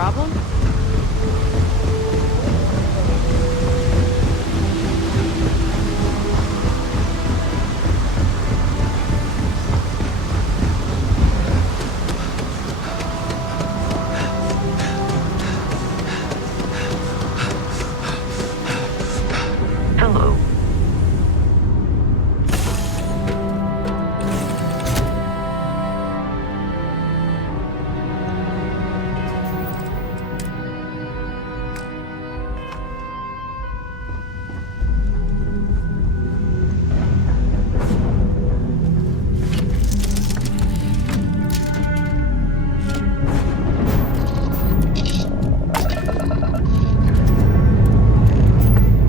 problem? Hello.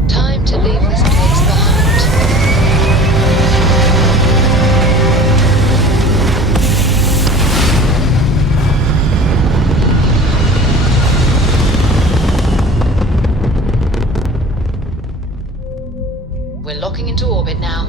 Time to leave this place behind. We're locking into orbit now.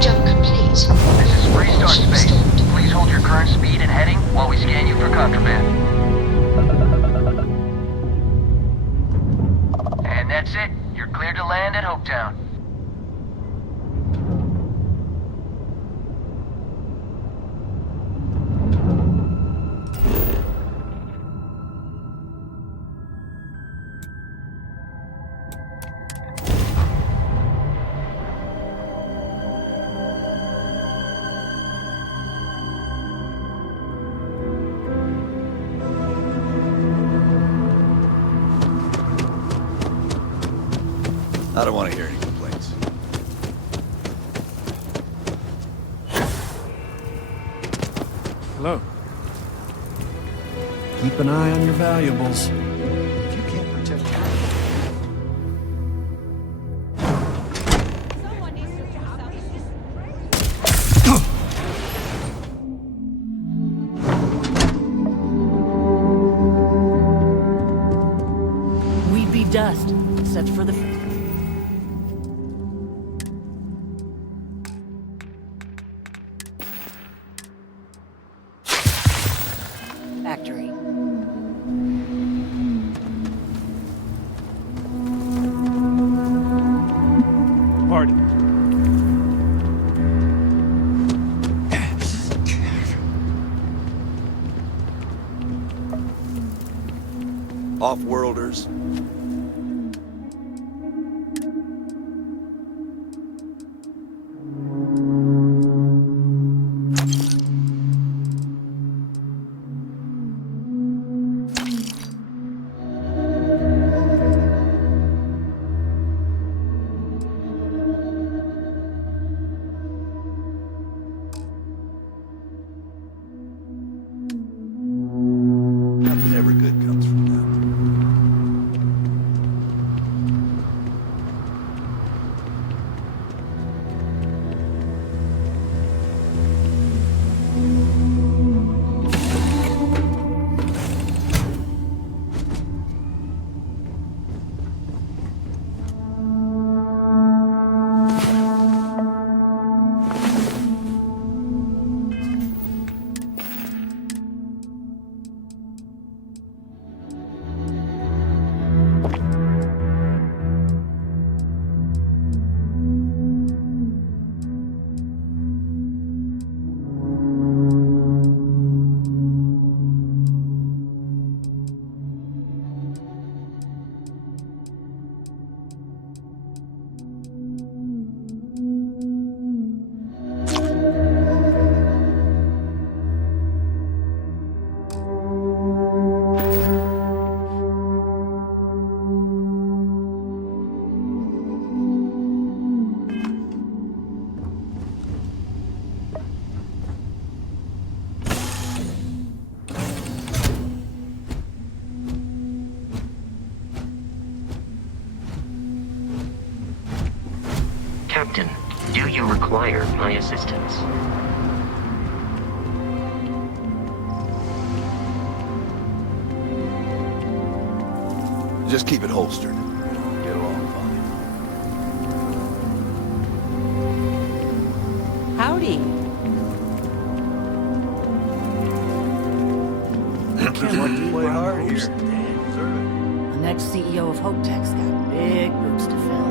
Jump complete. This is Restart Space. Please hold your current speed and heading while we scan you for contraband. And that's it. You're cleared to land at Hopetown. I don't want to hear any complaints. Hello. Keep an eye on your valuables. If you can't protect We'd be dust, except for the... factory. Party. off-worlders. Nothing ever good comes from them. Captain, do you require my assistance? Just keep it holstered. Get along fine. Howdy. Can't let you play hard here. The next CEO of Hope Tech's got big boots to fill.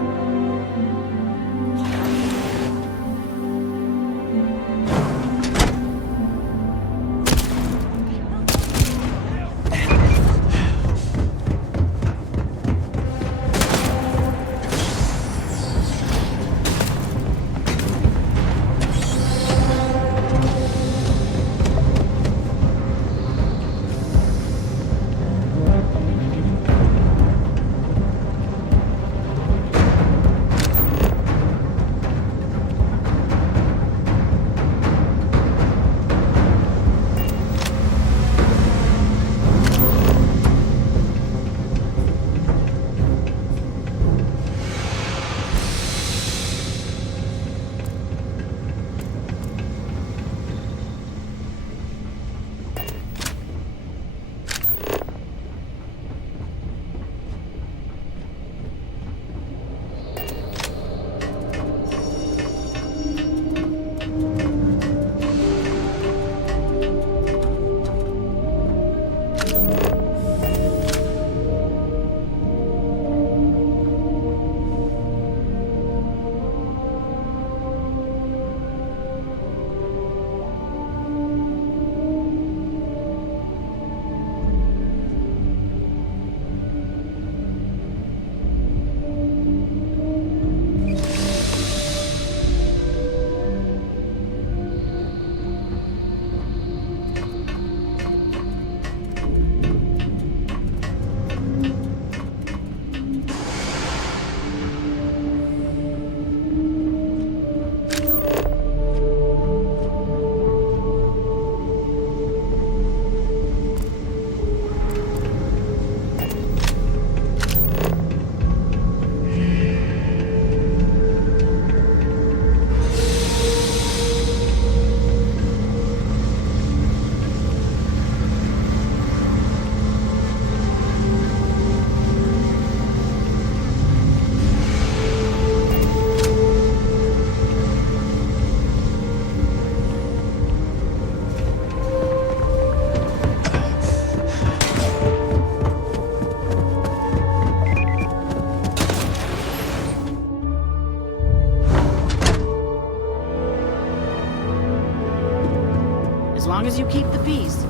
As long as you keep the peace,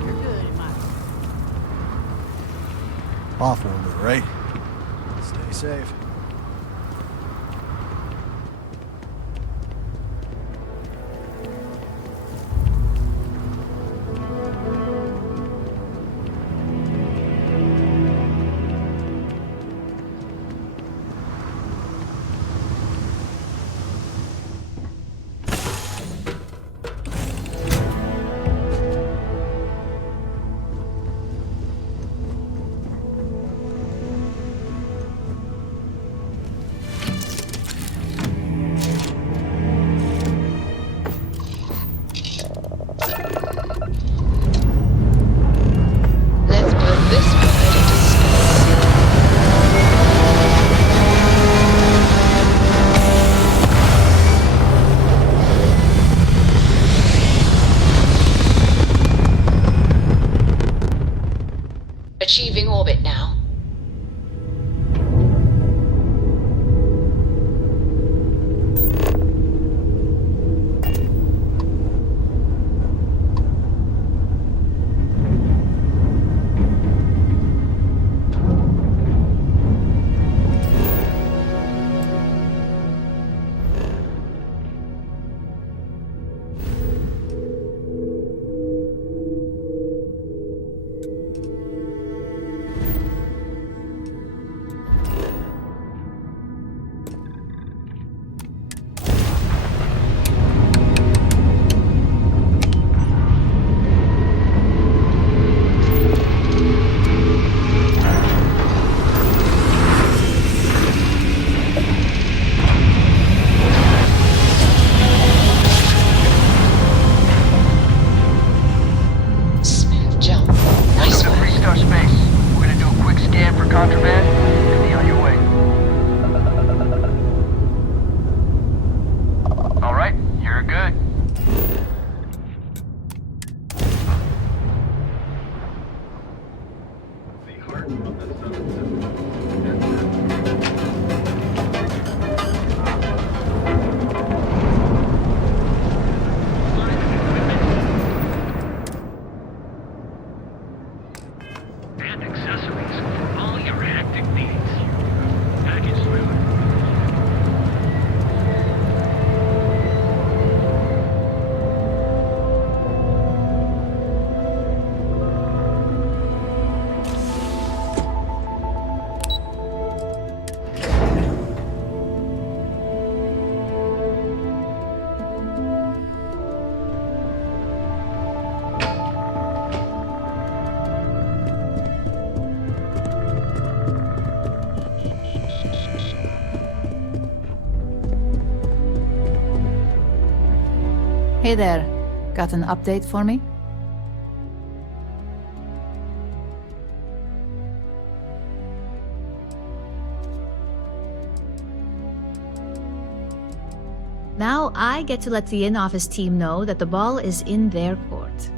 you're good in my... Off order, right? Stay safe. Let's put this bird into space. Achieving orbit now. Hey there. Got an update for me? Now I get to let the in-office team know that the ball is in their court.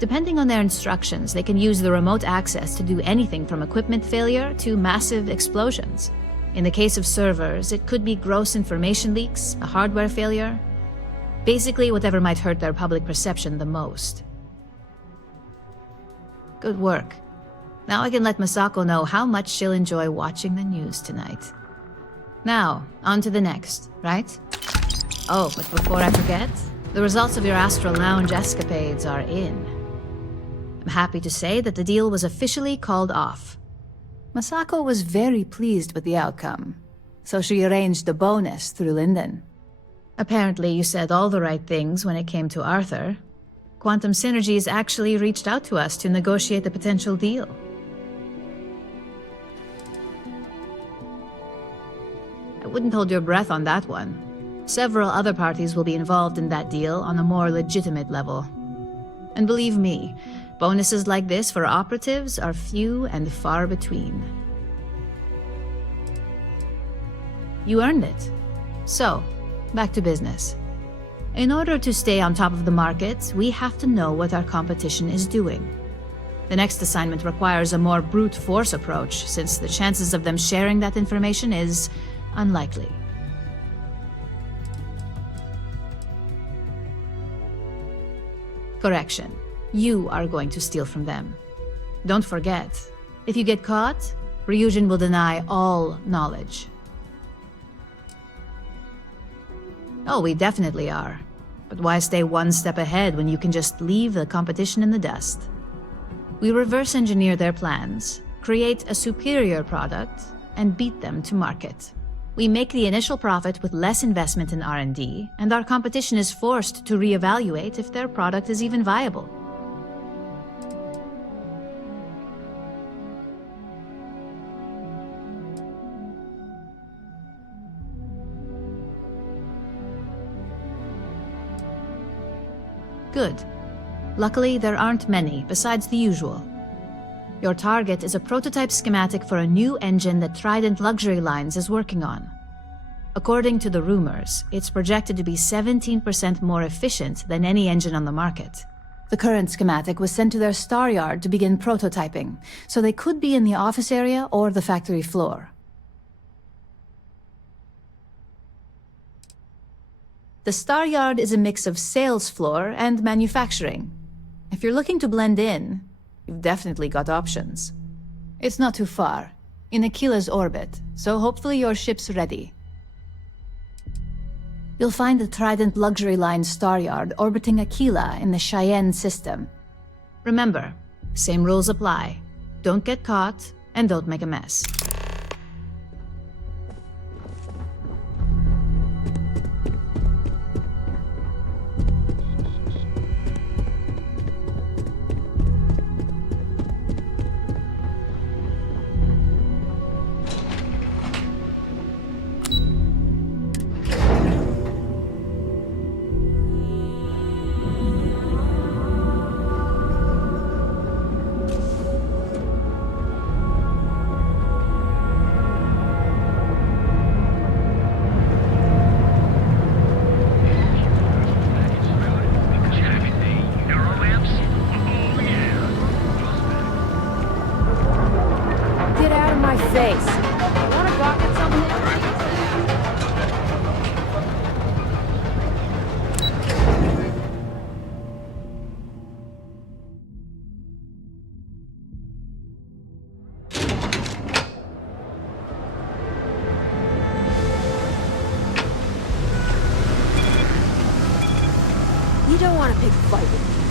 Depending on their instructions, they can use the remote access to do anything from equipment failure to massive explosions. In the case of servers, it could be gross information leaks, a hardware failure, basically whatever might hurt their public perception the most. Good work. Now I can let Masako know how much she'll enjoy watching the news tonight. Now, on to the next, right? Oh, but before I forget, the results of your Astral Lounge escapades are in. I'm happy to say that the deal was officially called off. Masako was very pleased with the outcome, so she arranged a bonus through Linden. Apparently you said all the right things when it came to Arthur. Quantum Synergies actually reached out to us to negotiate the potential deal. I wouldn't hold your breath on that one. Several other parties will be involved in that deal on a more legitimate level. And believe me, bonuses like this for operatives are few and far between. You earned it. So, back to business. In order to stay on top of the market, we have to know what our competition is doing. The next assignment requires a more brute force approach, since the chances of them sharing that information is unlikely. Correction. You are going to steal from them. Don't forget, if you get caught, Ryujin will deny all knowledge. Oh, we definitely are. But why stay one step ahead when you can just leave the competition in the dust? We reverse engineer their plans, create a superior product, and beat them to market. We make the initial profit with less investment in R&D, and our competition is forced to reevaluate if their product is even viable. Good. Luckily, there aren't many, besides the usual. Your target is a prototype schematic for a new engine that Trident Luxury Lines is working on. According to the rumors, it's projected to be 17% more efficient than any engine on the market. The current schematic was sent to their Star Yard to begin prototyping, so they could be in the office area or the factory floor. The Star Yard is a mix of sales floor and manufacturing. If you're looking to blend in, you've definitely got options. It's not too far, in Aquila's orbit, so hopefully your ship's ready. You'll find the Trident Luxury Line Star Yard orbiting Aquila in the Cheyenne system. Remember, same rules apply. Don't get caught, and don't make a mess. You don't want to pick a fight with me.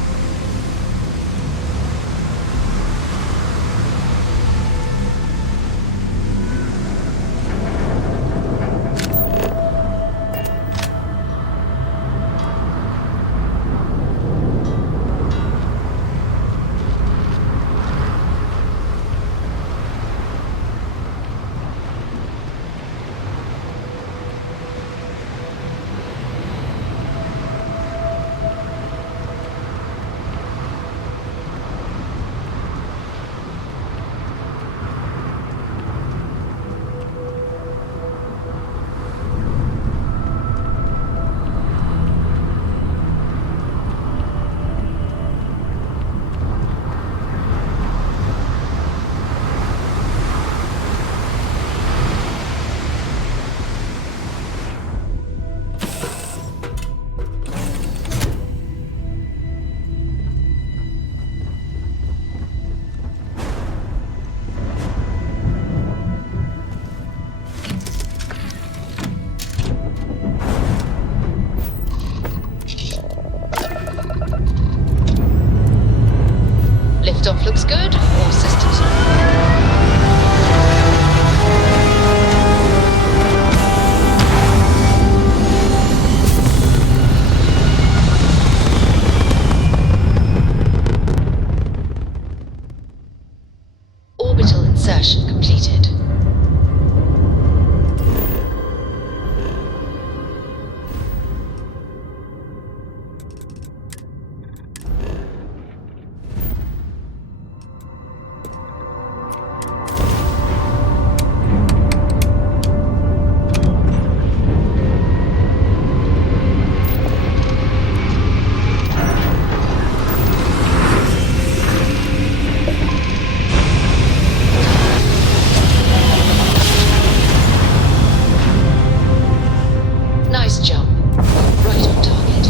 Stuff looks good, all systems normal. Orbital insertion completed. Nice jump. Right on target.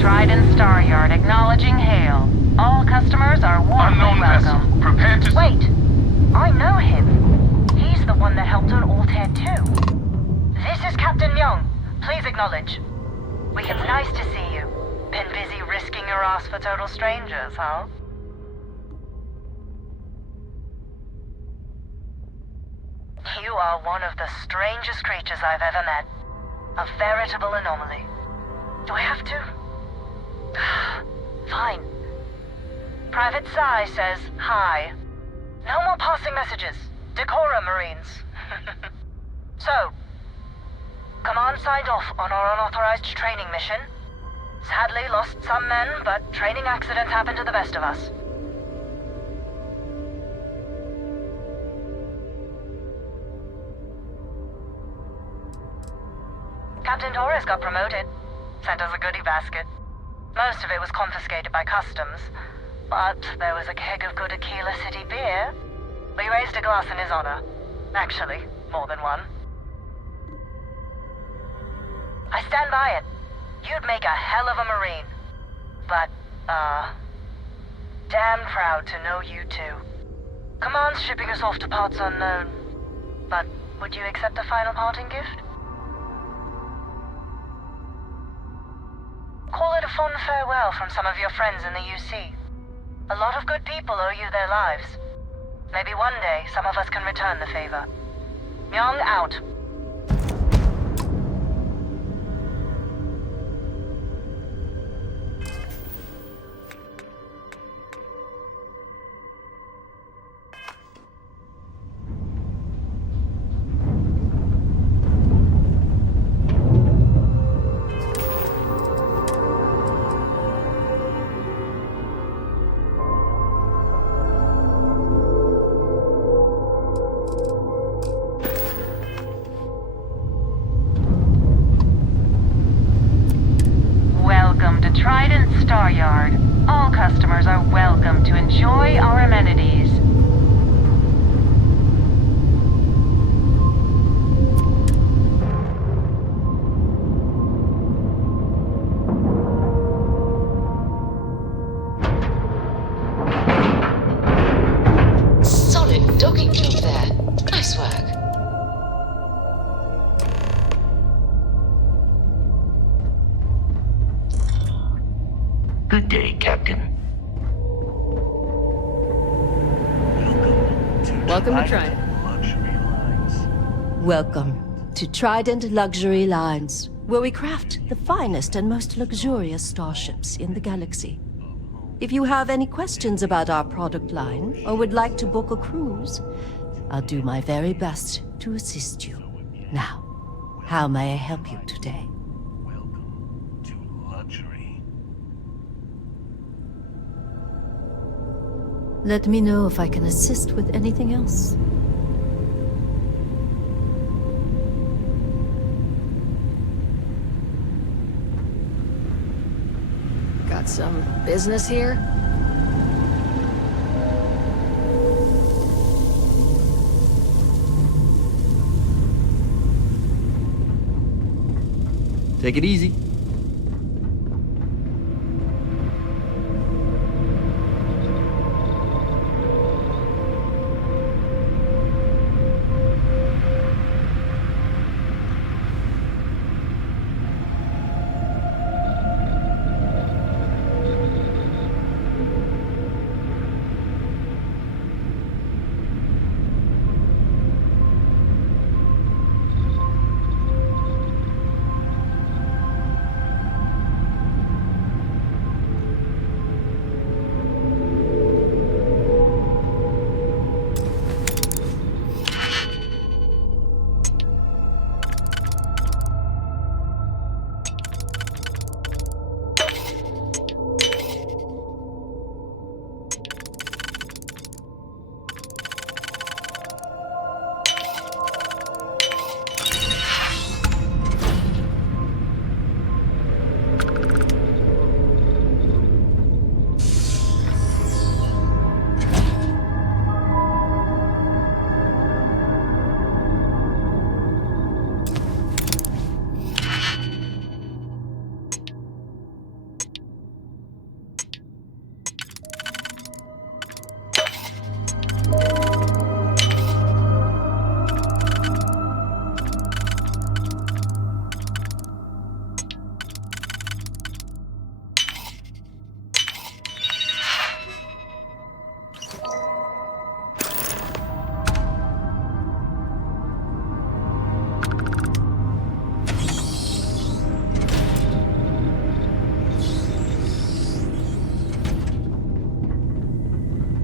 Trident Star Yard acknowledging hail. All customers are warmly Unknown vessel. welcome. Prepare to... Wait! I know him. He's the one that helped on Altair 2. This is Captain Young. Please acknowledge. It's nice to see you. Been busy risking your ass for total strangers, huh? You are one of the strangest creatures I've ever met. A veritable anomaly. Do I have to? Fine. Private Psy says hi. No more passing messages. Decorum, Marines. So, Command signed off on our unauthorized training mission. Sadly lost some men, but training accidents happen to the best of us. Captain Torres got promoted. Sent us a goodie basket. Most of it was confiscated by customs, but there was a keg of good Aquila City beer. We raised a glass in his honor. Actually, more than one. I stand by it. You'd make a hell of a Marine. But, damn proud to know you too. Command's shipping us off to parts unknown. But would you accept a final parting gift? Call it a fond farewell from some of your friends in the UC. A lot of good people owe you their lives. Maybe one day some of us can return the favor. Young out. Trident Star Yard. All customers are welcome to enjoy our amenities. Solid docking job there. Nice work. Good day, Captain. Welcome to Trident. Welcome to Trident Luxury Lines, where we craft the finest and most luxurious starships in the galaxy. If you have any questions about our product line or would like to book a cruise, I'll do my very best to assist you. Now, how may I help you today? Let me know if I can assist with anything else. Got some business here? Take it easy.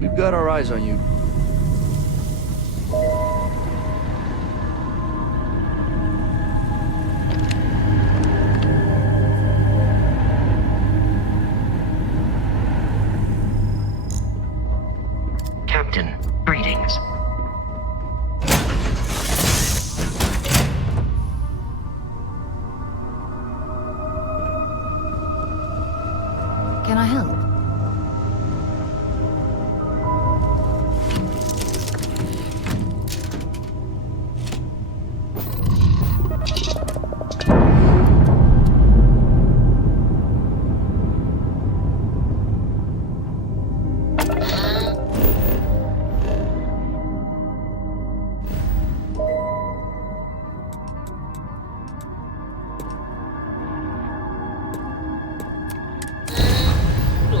We've got our eyes on you. Captain, greetings. Can I help?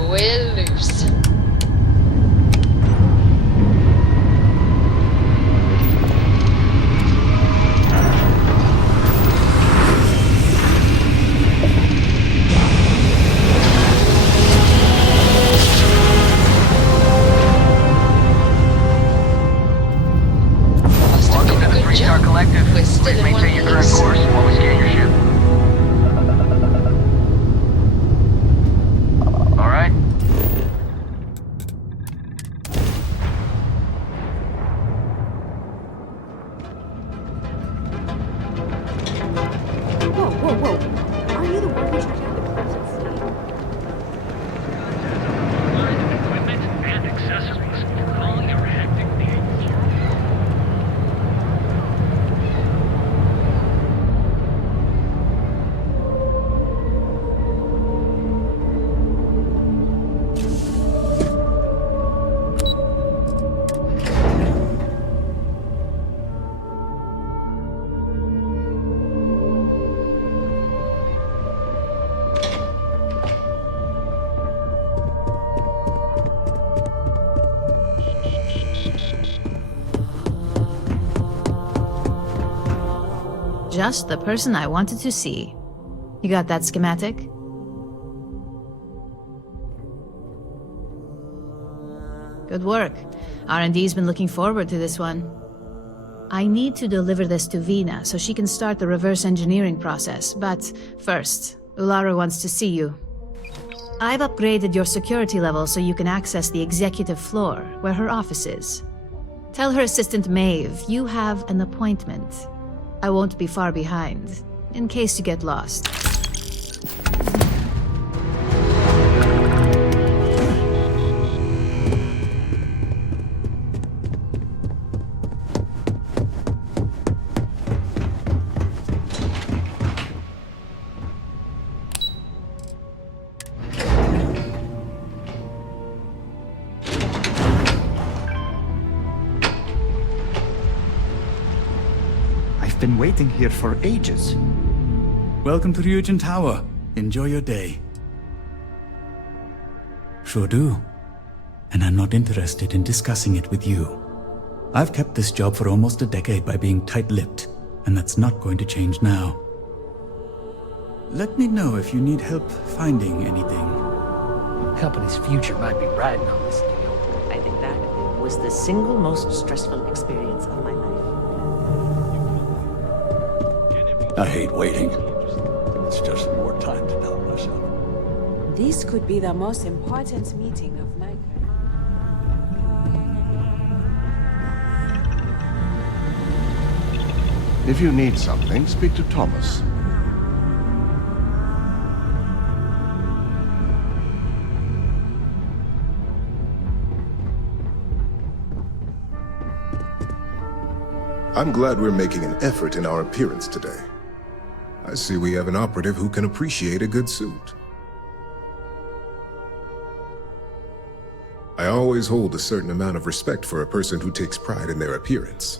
We're loose. Must have Welcome been to a the good Three-Star job. Collective. We're still Please in one maintain your current piece. course while we scan your ship. All right. Whoa, whoa, whoa. Are you the one who checked out the presence? Equipment and accessories for all your hectic needs. Just the person I wanted to see. You got that schematic? Good work. R&D's been looking forward to this one. I need to deliver this to Vina so she can start the reverse engineering process, but first, Ulara wants to see you. I've upgraded your security level so you can access the executive floor, where her office is. Tell her assistant Maeve you have an appointment. I won't be far behind, in case you get lost. I've been waiting here for ages. Welcome to Ryujin Tower. Enjoy your day. Sure do. And I'm not interested in discussing it with you. I've kept this job for almost a decade by being tight-lipped, and that's not going to change now. Let me know if you need help finding anything. Company's future might be riding on this deal. I think that was the single most stressful experience of my life. I hate waiting. It's just more time to tell myself. This could be the most important meeting of my career. If you need something, speak to Thomas. I'm glad we're making an effort in our appearance today. I see we have an operative who can appreciate a good suit. I always hold a certain amount of respect for a person who takes pride in their appearance.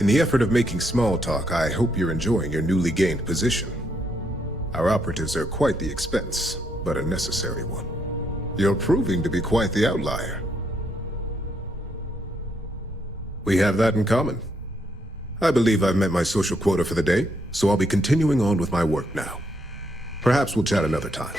In the effort of making small talk, I hope you're enjoying your newly gained position. Our operatives are quite the expense, but a necessary one. You're proving to be quite the outlier. We have that in common. I believe I've met my social quota for the day, so I'll be continuing on with my work now. Perhaps we'll chat another time.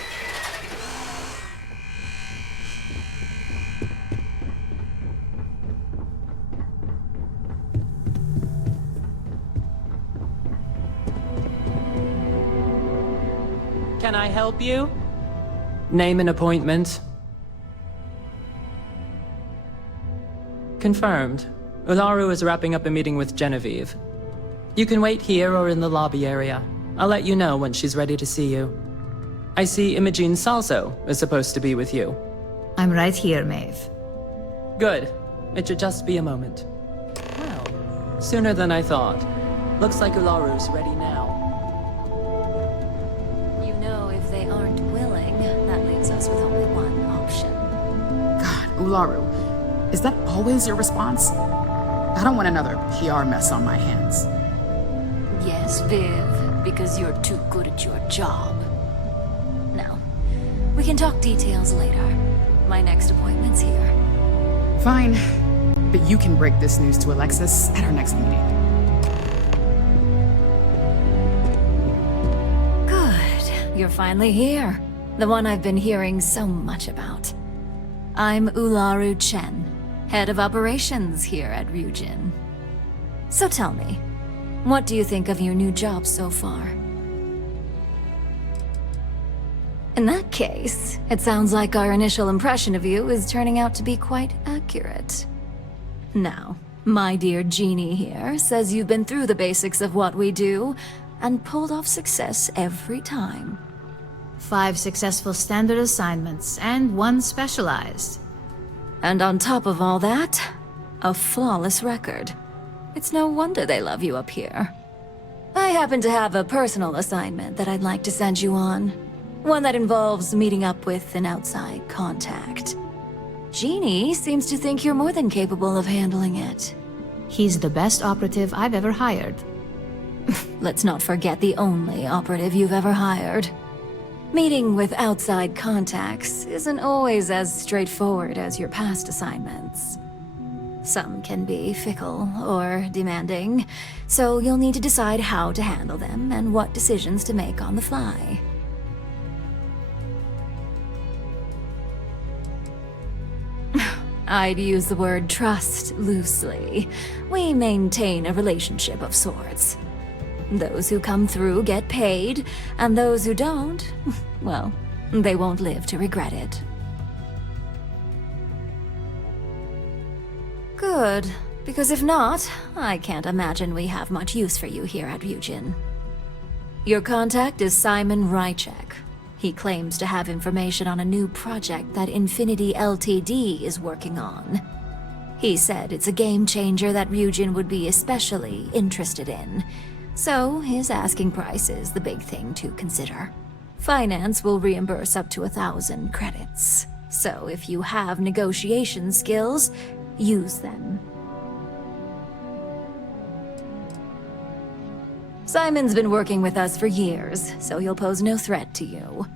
Can I help you? Name an appointment. Confirmed. Ularu is wrapping up a meeting with Genevieve. You can wait here or in the lobby area. I'll let you know when she's ready to see you. I see Imogene Salso is supposed to be with you. I'm right here, Maeve. Good. It should just be a moment. Well, sooner than I thought. Looks like Ularu's ready now. You know, if they aren't willing, that leaves us with only one option. God, Ularu, is that always your response? I don't want another PR mess on my hands. Yes, Viv, because you're too good at your job. Now, we can talk details later. My next appointment's here. Fine, but you can break this news to Alexis at our next meeting. Good. You're finally here. The one I've been hearing so much about. I'm Ularu Chen, head of operations here at Ryujin. So tell me, what do you think of your new job so far? In that case, it sounds like our initial impression of you is turning out to be quite accurate. Now, my dear Jeannie here says you've been through the basics of what we do and pulled off success every time. 5 successful standard assignments and 1 specialized. And on top of all that, a flawless record. It's no wonder they love you up here. I happen to have a personal assignment that I'd like to send you on. One that involves meeting up with an outside contact. Jeannie seems to think you're more than capable of handling it. He's the best operative I've ever hired. Let's not forget the only operative you've ever hired. Meeting with outside contacts isn't always as straightforward as your past assignments. Some can be fickle or demanding, so you'll need to decide how to handle them and what decisions to make on the fly. I'd use the word trust loosely. We maintain a relationship of sorts. Those who come through get paid, and those who don't, well, they won't live to regret it. Good, because if not, I can't imagine we have much use for you here at Ryujin. Your contact is Simon Rychek. He claims to have information on a new project that Infinity Ltd is working on. He said it's a game changer that Ryujin would be especially interested in. So his asking price is the big thing to consider. Finance will reimburse up to 1,000 credits. So if you have negotiation skills, use them. Simon's been working with us for years, so he'll pose no threat to you.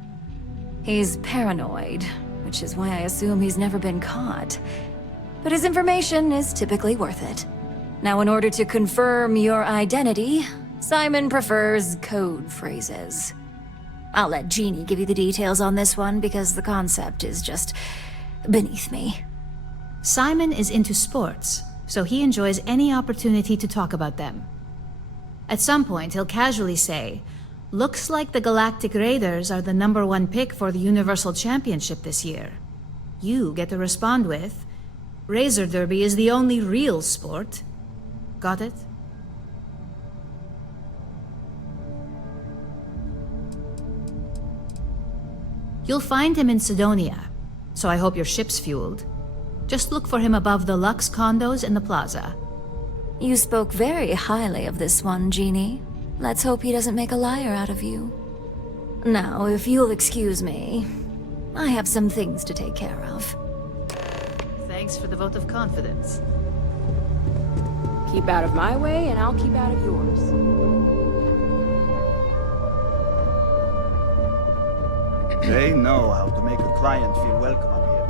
He's paranoid, which is why I assume he's never been caught. But his information is typically worth it. Now, in order to confirm your identity, Simon prefers code phrases. I'll let Jeannie give you the details on this one because the concept is just beneath me. Simon is into sports, so he enjoys any opportunity to talk about them. At some point, he'll casually say, "Looks like the Galactic Raiders are the #1 pick for the Universal Championship this year." You get to respond with, "Razor Derby is the only real sport." Got it? You'll find him in Sidonia, so I hope your ship's fueled. Just look for him above the Lux condos in the plaza. You spoke very highly of this one, Jeannie. Let's hope he doesn't make a liar out of you. Now, if you'll excuse me, I have some things to take care of. Thanks for the vote of confidence. Keep out of my way, and I'll keep out of yours. They know how to make a client feel welcome up here.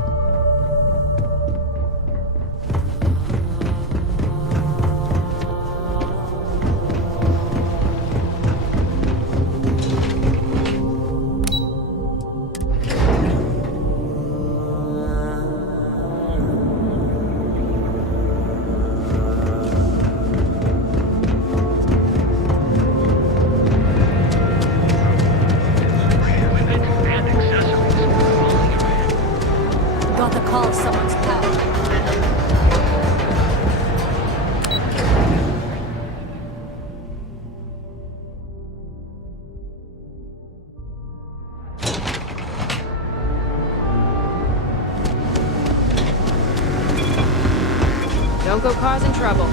Don't go causing trouble.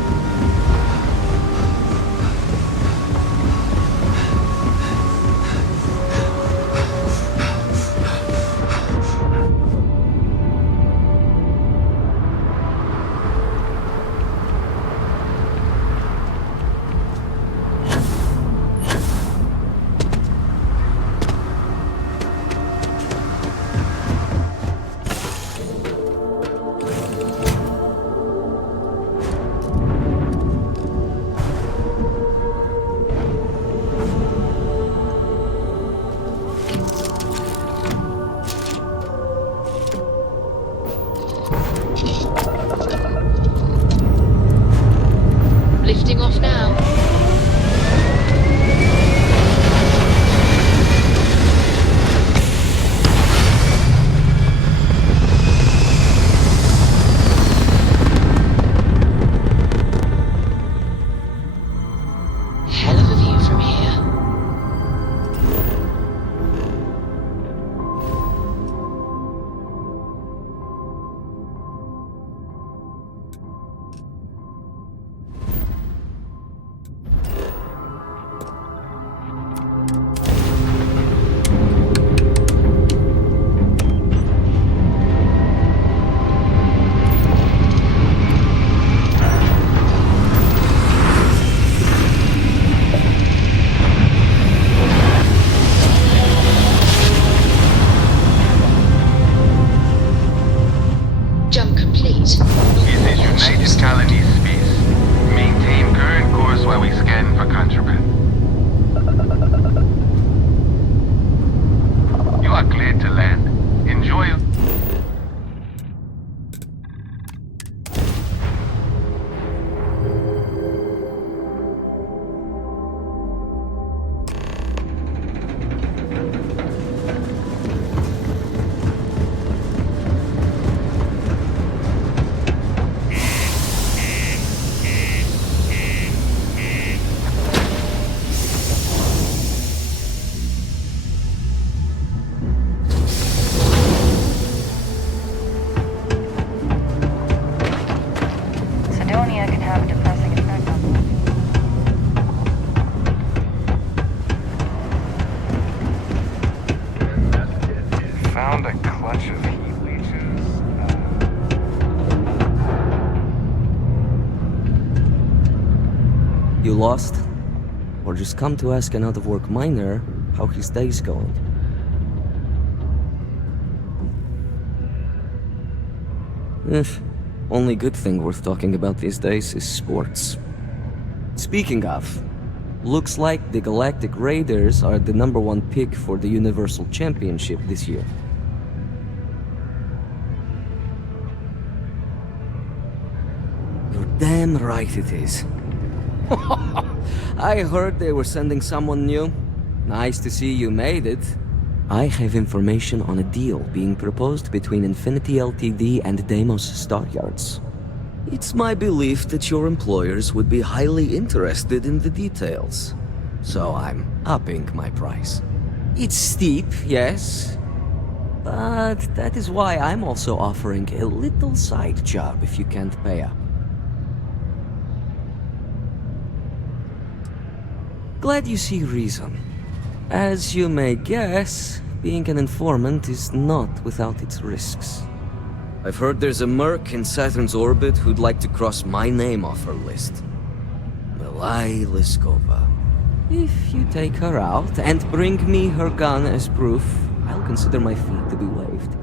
Lifting off now. Hell of a view from here. Jump complete. This is United Colony Space. Maintain current course while we scan for contraband. You are cleared to land. Enjoy. Sidonia can have a depressing effect on one. Found a clutch of heat leeches. You lost? Or just come to ask an out-of-work miner how his day's going? Only good thing worth talking about these days is sports. Speaking of, looks like the Galactic Raiders are the #1 pick for the Universal Championship this year. You're damn right it is. I heard they were sending someone new. Nice to see you made it. I have information on a deal being proposed between Infinity Ltd and Deimos Stockyards. It's my belief that your employers would be highly interested in the details. So I'm upping my price. It's steep, yes. But that is why I'm also offering a little side job if you can't pay up. Glad you see reason. As you may guess, being an informant is not without its risks. I've heard there's a merc in Saturn's orbit who'd like to cross my name off her list. Milai Liskova. If you take her out and bring me her gun as proof, I'll consider my fee to be waived.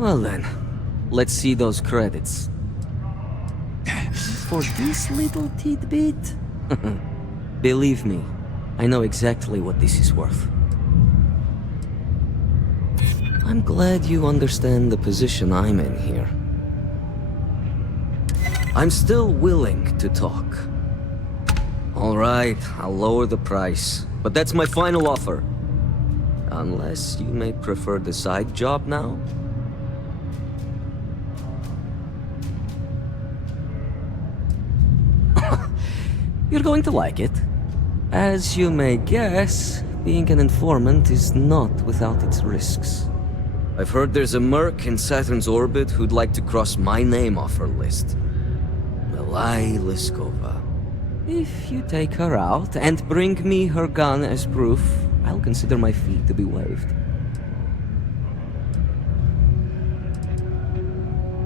Well then, let's see those credits. For this little tidbit? Believe me, I know exactly what this is worth. I'm glad you understand the position I'm in here. I'm still willing to talk. Alright, I'll lower the price, but that's my final offer. Unless you may prefer the side job now? You're going to like it. As you may guess, being an informant is not without its risks. I've heard there's a merc in Saturn's orbit who'd like to cross my name off her list. Milai Liskova. If you take her out and bring me her gun as proof, I'll consider my fee to be waived.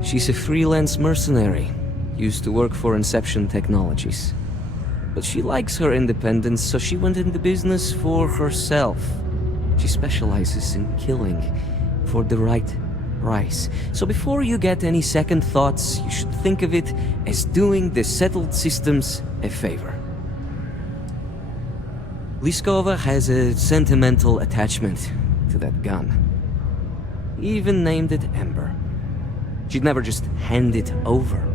She's a freelance mercenary, used to work for Inception Technologies. But she likes her independence, so she went into business for herself. She specializes in killing for the right price. So before you get any second thoughts, you should think of it as doing the settled systems a favor. Liskova has a sentimental attachment to that gun. Even named it Ember. She'd never just hand it over.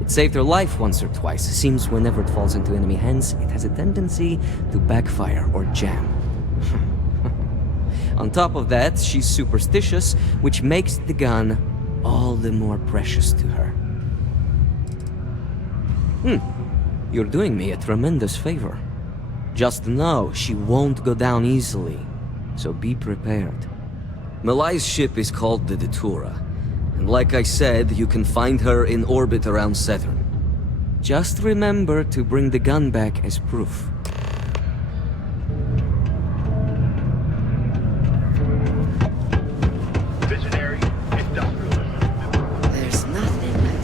It saved her life once or twice. Seems whenever it falls into enemy hands, it has a tendency to backfire or jam. On top of that, she's superstitious, which makes the gun all the more precious to her. You're doing me a tremendous favor. Just know she won't go down easily, so be prepared. Malai's ship is called the Datura, and like I said, you can find her in orbit around Saturn. Just remember to bring the gun back as proof. Visionary industrialism. There's nothing I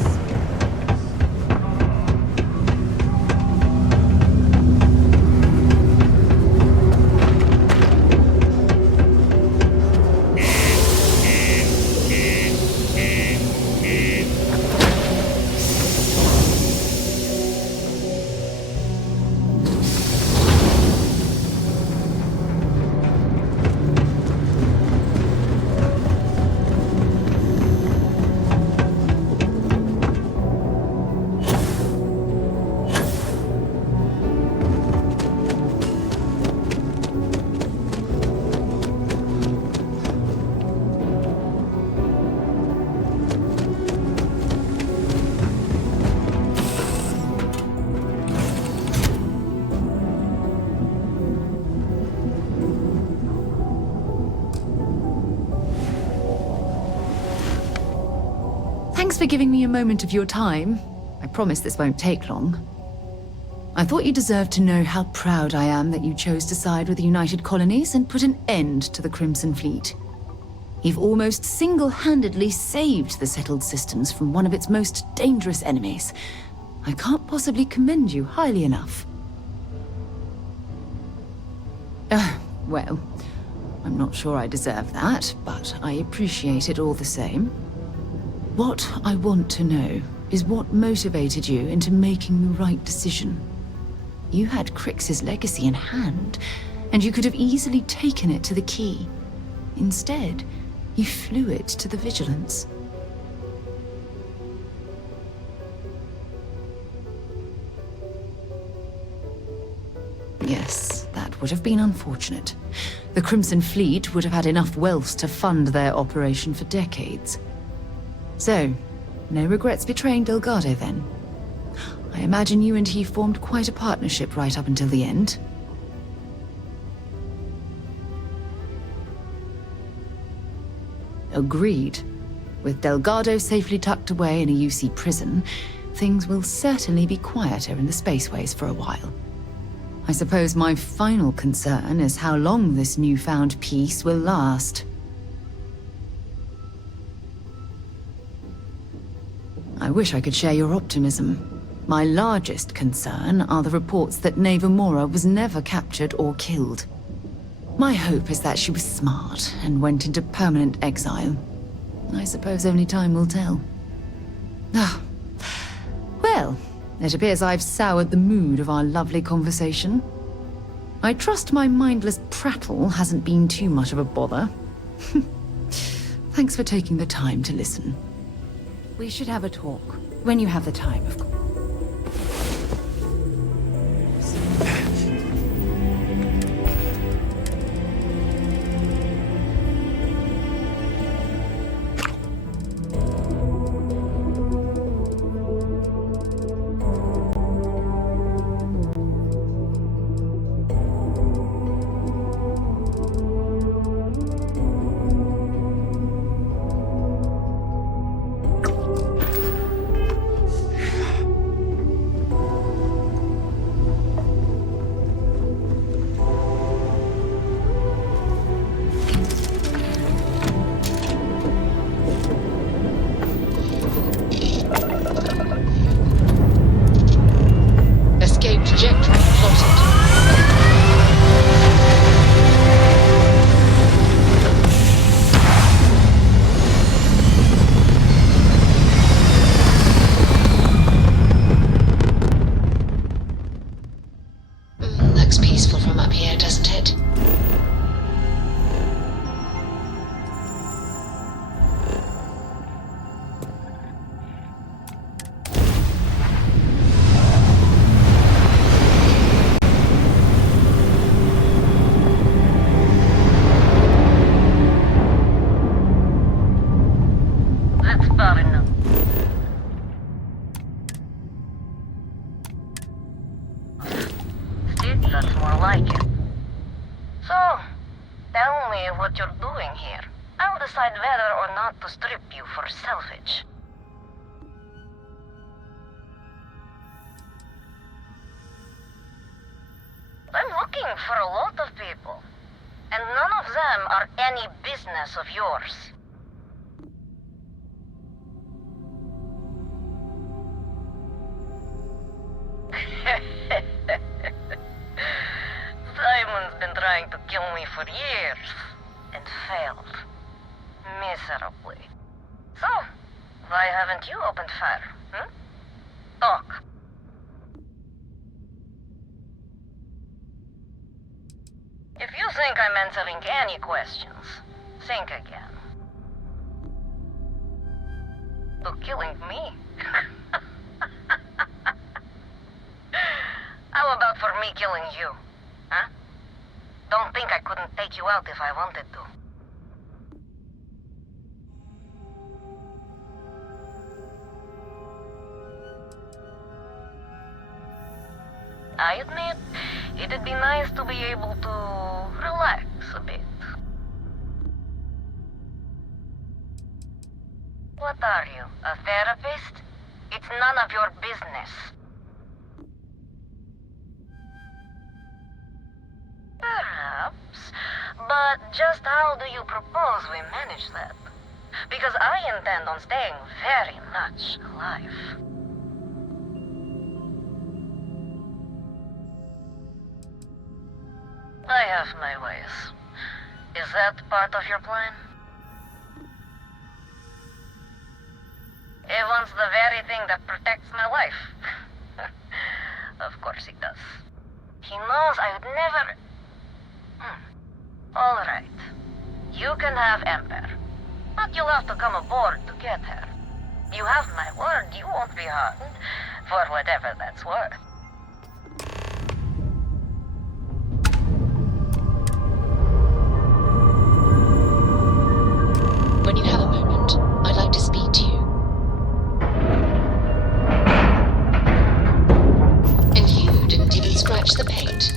Thanks for giving me a moment of your time. I promise this won't take long. I thought you deserved to know how proud I am that you chose to side with the United Colonies and put an end to the Crimson Fleet. You've almost single-handedly saved the settled systems from one of its most dangerous enemies. I can't possibly commend you highly enough. Well, I'm not sure I deserve that, but I appreciate it all the same. What I want to know is what motivated you into making the right decision. You had Crix's legacy in hand, and you could have easily taken it to the Key. Instead, you flew it to the Vigilance. Yes, that would have been unfortunate. The Crimson Fleet would have had enough wealth to fund their operation for decades. So, no regrets betraying Delgado then? I imagine you and he formed quite a partnership right up until the end. Agreed. With Delgado safely tucked away in a UC prison, things will certainly be quieter in the spaceways for a while. I suppose my final concern is how long this newfound peace will last. I wish I could share your optimism. My largest concern are the reports that Neva Mora was never captured or killed. My hope is that she was smart and went into permanent exile. I suppose only time will tell. Well, it appears I've soured the mood of our lovely conversation. I trust my mindless prattle hasn't been too much of a bother. Thanks for taking the time to listen. We should have a talk, when you have the time, of course. like it. So, tell me what you're doing here. I'll decide whether or not to strip you for salvage. I'm looking for a lot of people, and none of them are any business of yours. Simon's been trying to kill me for years, and failed. Miserably. So, why haven't you opened fire, Talk. If you think I'm answering any questions, think again. To killing me? How about for me killing you? Huh? Don't think I couldn't take you out if I wanted to. I admit, it'd be nice to be able to relax a bit. What are you, a therapist? It's none of your business. Perhaps, but just how do you propose we manage that? Because I intend on staying very much alive. I have my ways. Is that part of your plan? He wants the very thing that protects my life. Of course he does. He knows I would never... All right. You can have Ember. But you'll have to come aboard to get her. You have my word you won't be harmed, for whatever that's worth. When you have a moment, I'd like to speak to you. And you didn't even scratch the paint.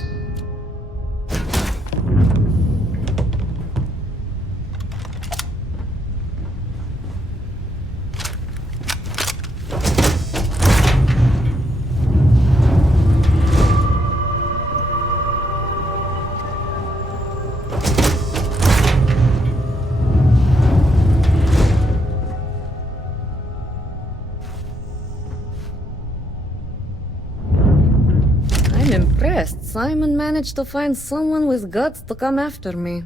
Simon managed to find someone with guts to come after me.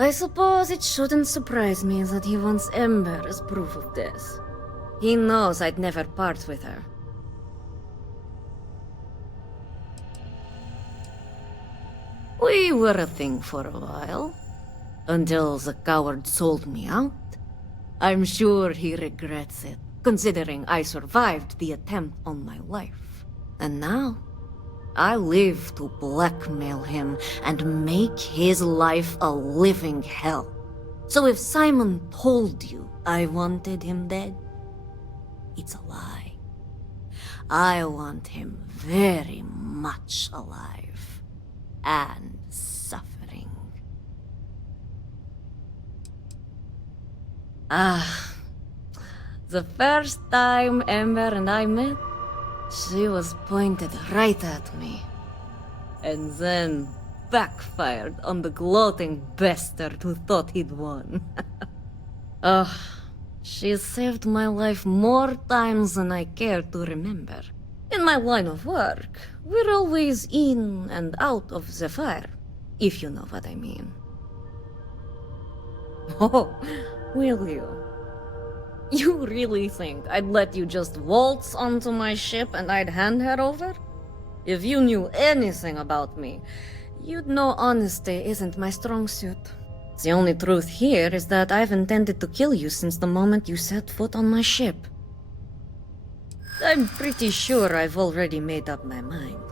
I suppose it shouldn't surprise me that he wants Ember as proof of this. He knows I'd never part with her. We were a thing for a while, until the coward sold me out. I'm sure he regrets it, considering I survived the attempt on my life. And now, I live to blackmail him and make his life a living hell. So if Simon told you I wanted him dead, it's a lie. I want him very much alive and suffering. The first time Ember and I met, she was pointed right at me, and then backfired on the gloating bastard who thought he'd won. She saved my life more times than I care to remember. In my line of work, we're always in and out of the fire, if you know what I mean. Oh, will you? You really think I'd let you just waltz onto my ship and I'd hand her over? If you knew anything about me, you'd know honesty isn't my strong suit. The only truth here is that I've intended to kill you since the moment you set foot on my ship. I'm pretty sure I've already made up my mind.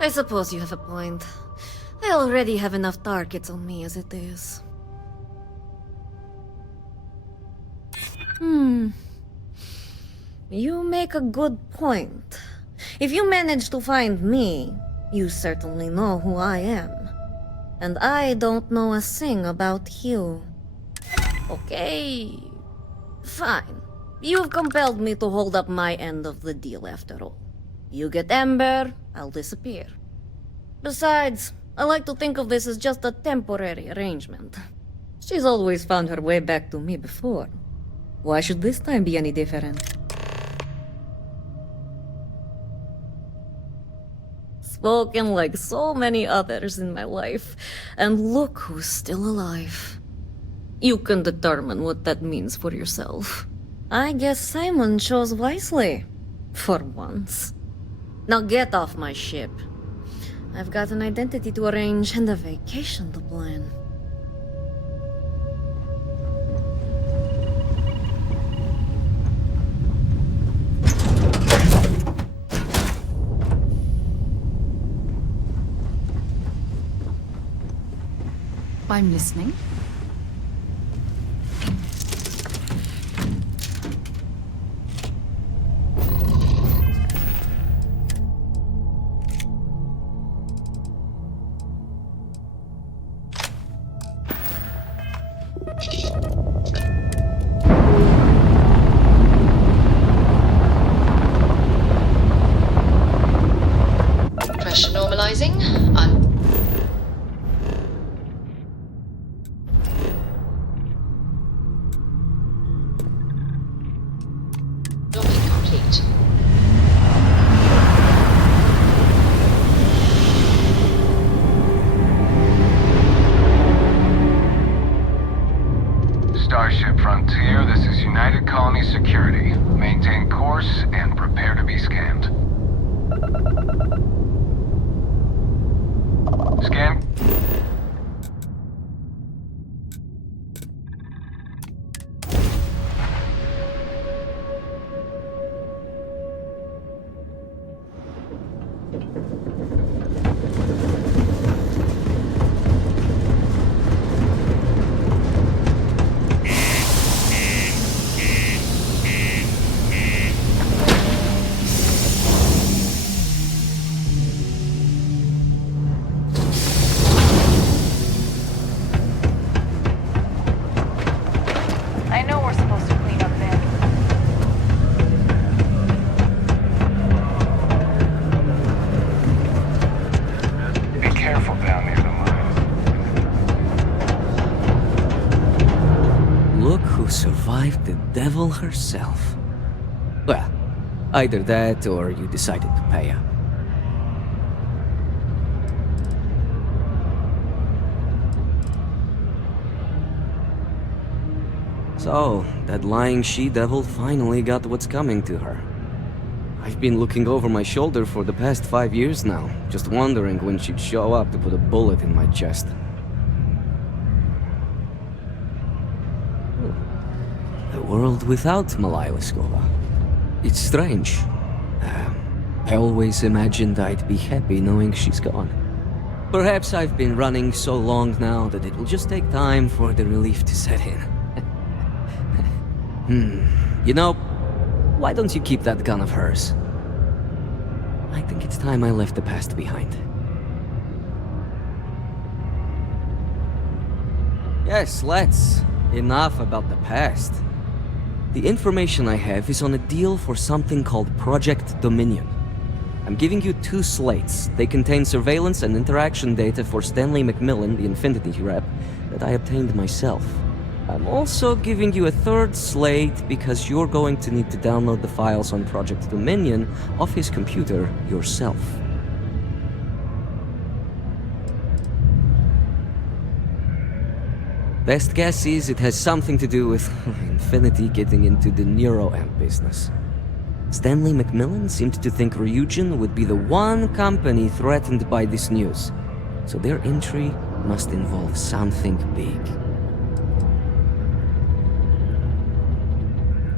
I suppose you have a point. I already have enough targets on me as it is. You make a good point. If you manage to find me, you certainly know who I am. And I don't know a thing about you. Okay. Fine. You've compelled me to hold up my end of the deal after all. You get Ember, I'll disappear. Besides, I like to think of this as just a temporary arrangement. She's always found her way back to me before. Why should this time be any different? Spoken like so many others in my life, and look who's still alive. You can determine what that means for yourself. I guess Simon chose wisely. For once. Now get off my ship. I've got an identity to arrange and a vacation to plan. I'm listening. Pressure normalizing. Docking complete. Starship Frontier, this is United Colony Security. Maintain course and prepare to be scanned. Scan. I know we're supposed to clean up there. Be careful down near the mines. Look who survived the devil herself. Well, either that or you decided to pay up. So, that lying she-devil finally got what's coming to her. I've been looking over my shoulder for the past 5 years now, just wondering when she'd show up to put a bullet in my chest. A world without Malaya Liskova. It's strange. I always imagined I'd be happy knowing she's gone. Perhaps I've been running so long now that it will just take time for the relief to set in. You know, why don't you keep that gun of hers? I think it's time I left the past behind. Yes, let's. Enough about the past. The information I have is on a deal for something called Project Dominion. I'm giving you 2 slates. They contain surveillance and interaction data for Stanley McMillan, the Infinity rep, that I obtained myself. I'm also giving you a 3rd slate because you're going to need to download the files on Project Dominion off his computer yourself. Best guess is it has something to do with Infinity getting into the neuroamp business. Stanley McMillan seemed to think Ryujin would be the one company threatened by this news, so their entry must involve something big.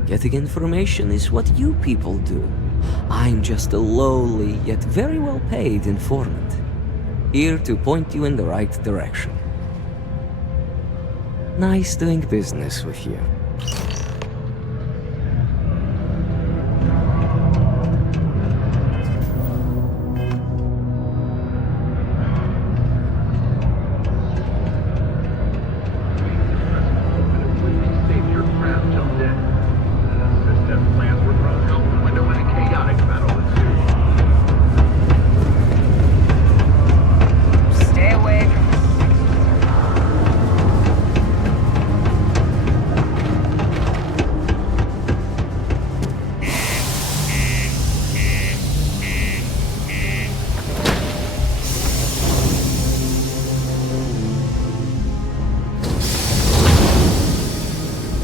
Getting information is what you people do. I'm just a lowly, yet very well-paid informant, here to point you in the right direction. Nice doing business with you.